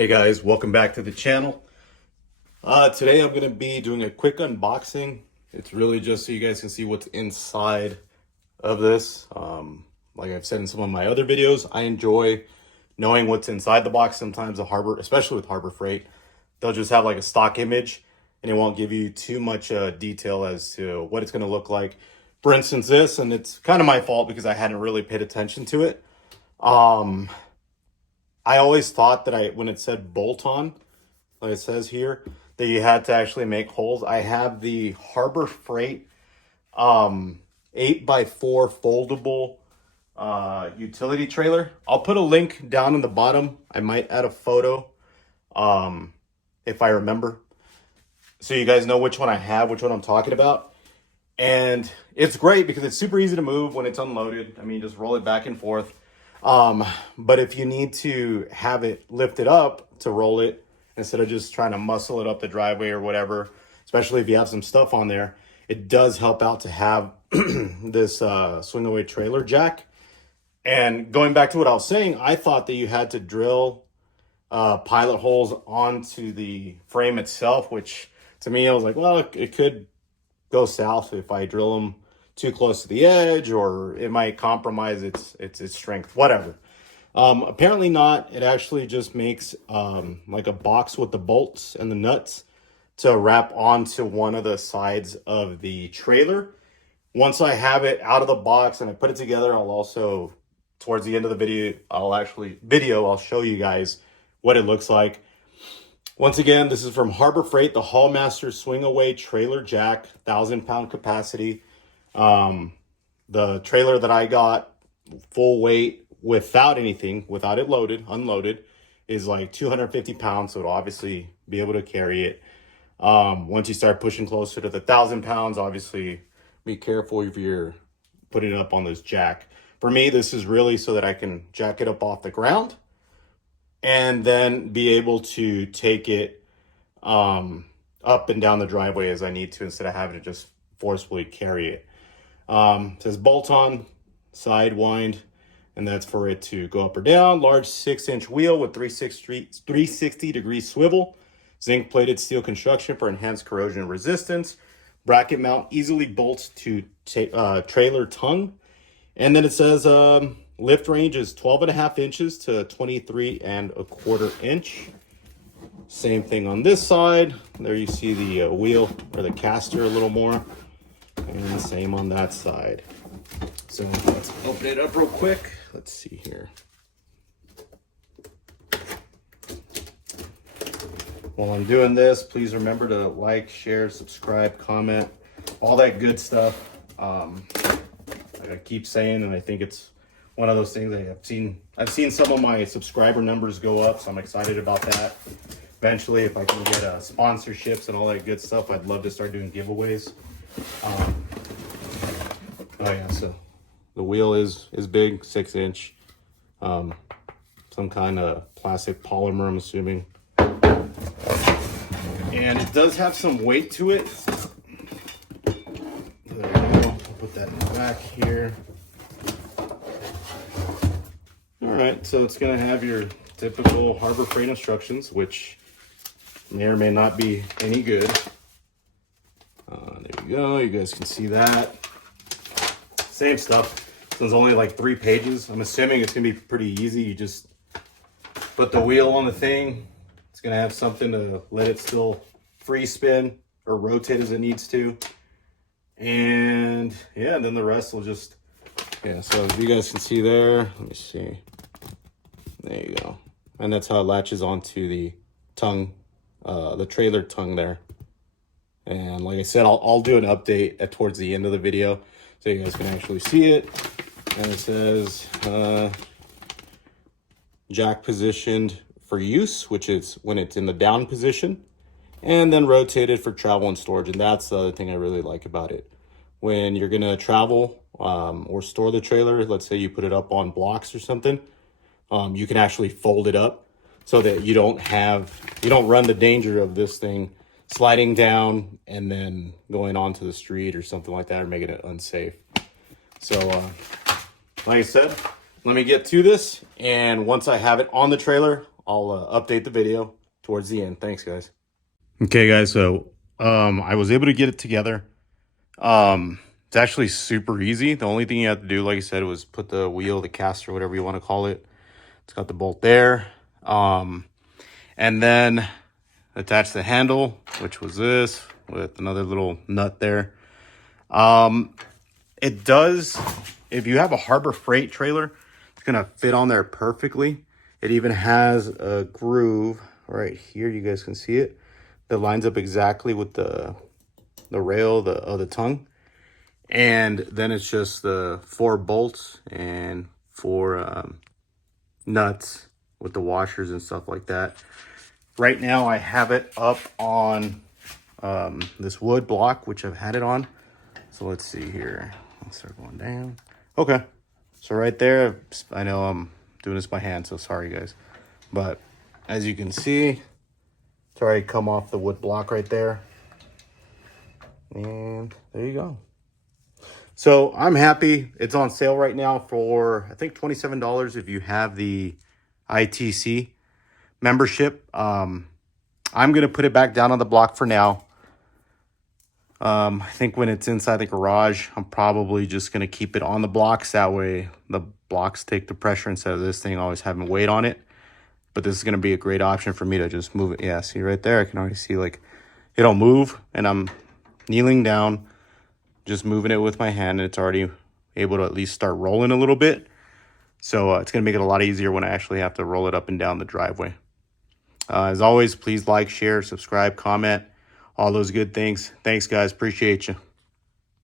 Hey guys, welcome back to the channel. Today I'm going to be doing a quick unboxing. It's really just so you guys can see what's inside of this. Like I've said in some of my other videos, I enjoy knowing what's inside the box. Sometimes the Harbor, especially with Harbor Freight, they'll just have like a stock image and it won't give you too much detail as to what it's going to look like. For instance, this, and it's kind of my fault because I hadn't really paid attention to it. I always thought that when it said bolt-on, like it says here, that you had to actually make holes. I have the Harbor Freight 8x4 foldable utility trailer. I'll put a link down in the bottom. I might add a photo if I remember, so you guys know which one I have, which one I'm talking about. And it's great because it's super easy to move when it's unloaded. I mean, just roll it back and forth. But if you need to have it lifted up to roll it, instead of just trying to muscle it up the driveway or whatever, especially if you have some stuff on there, it does help out to have this swing away trailer jack. And going back to what I was saying, I thought that you had to drill pilot holes onto the frame itself, which to me, I was like, well, it could go south if I drill them too close to the edge, or it might compromise its strength, whatever. Apparently not. It actually just makes like a box with the bolts and the nuts to wrap onto one of the sides of the trailer. Once I have it out of the box and I put it together, I'll also, towards the end of the video, I'll show you guys what it looks like. Once again, this is from Harbor Freight, the Haulmaster Swing Away Trailer Jack, 1,000-pound capacity. The trailer that I got full weight without anything, without it unloaded, is like 250 pounds. So it'll obviously be able to carry it. Once you start pushing closer to the 1,000 pounds, obviously be careful if you're putting it up on this jack. For me, this is really so that I can jack it up off the ground and then be able to take it up and down the driveway as I need to, instead of having to just forcefully carry it. It says bolt-on side wind, and that's for it to go up or down. Large 6-inch wheel with 360-degree swivel. Zinc-plated steel construction for enhanced corrosion resistance. Bracket mount easily bolts to trailer tongue. And then it says lift range is 12.5 inches to 23.25 inch. Same thing on this side. There you see the wheel or the caster a little more. And same on that side. So let's open it up real quick. Let's see here. While I'm doing this, please remember to like, share, subscribe, comment, all that good stuff. Like I keep saying, and I think it's one of those things that I've seen some of my subscriber numbers go up, so I'm excited about that. Eventually, if I can get sponsorships and all that good stuff, I'd love to start doing giveaways. Oh yeah, so the wheel is big, 6-inch, some kind of plastic polymer, I'm assuming, and it does have some weight to it. There we go. I'll put that in the back here. All right, so it's gonna have your typical Harbor Freight instructions, which may or may not be any good. There we go, you guys can see that. Same stuff. This one's only like 3 pages. I'm assuming it's gonna be pretty easy. You just put the wheel on the thing. It's gonna have something to let it still free spin or rotate as it needs to. And yeah, then the rest will just, yeah, so as you guys can see there, let me see. There you go. And that's how it latches onto the tongue, the trailer tongue there. And like I said, I'll do an update towards the end of the video so you guys can actually see it. And it says jack positioned for use, which is when it's in the down position, and then rotated for travel and storage. And that's the other thing I really like about it. When you're gonna travel or store the trailer, let's say you put it up on blocks or something, you can actually fold it up so that you don't run the danger of this thing sliding down and then going onto the street or something like that, or making it unsafe. So like I said, let me get to this, and once I have it on the trailer, I'll update the video towards the end. Thanks, guys. Okay, guys, so I was able to get it together. It's actually super easy. The only thing you have to do, like I said, was put the wheel, the caster, whatever you want to call it. It's got the bolt there. And then attach the handle, which was this, with another little nut there. It does, if you have a Harbor Freight trailer, it's gonna fit on there perfectly. It even has a groove right here. You guys can see it. That lines up exactly with the rail of the tongue. And then it's just the 4 bolts and 4 nuts with the washers and stuff like that. Right now I have it up on this wood block, which I've had it on. So let's see here. Let's start going down. Okay. So right there, I know I'm doing this by hand, so sorry guys. But as you can see, it's already come off the wood block right there. And there you go. So I'm happy. It's on sale right now for, I think, $27 if you have the ITC membership. I'm going to put it back down on the block for now. I think when it's inside the garage, I'm probably just going to keep it on the blocks. That way the blocks take the pressure instead of this thing always having weight on it. But this is going to be a great option for me to just move it. Yeah, see right there, I can already see like it'll move, and I'm kneeling down, just moving it with my hand, and it's already able to at least start rolling a little bit. So it's going to make it a lot easier when I actually have to roll it up and down the driveway. As always, please like, share, subscribe, comment, all those good things. Thanks, guys. Appreciate you.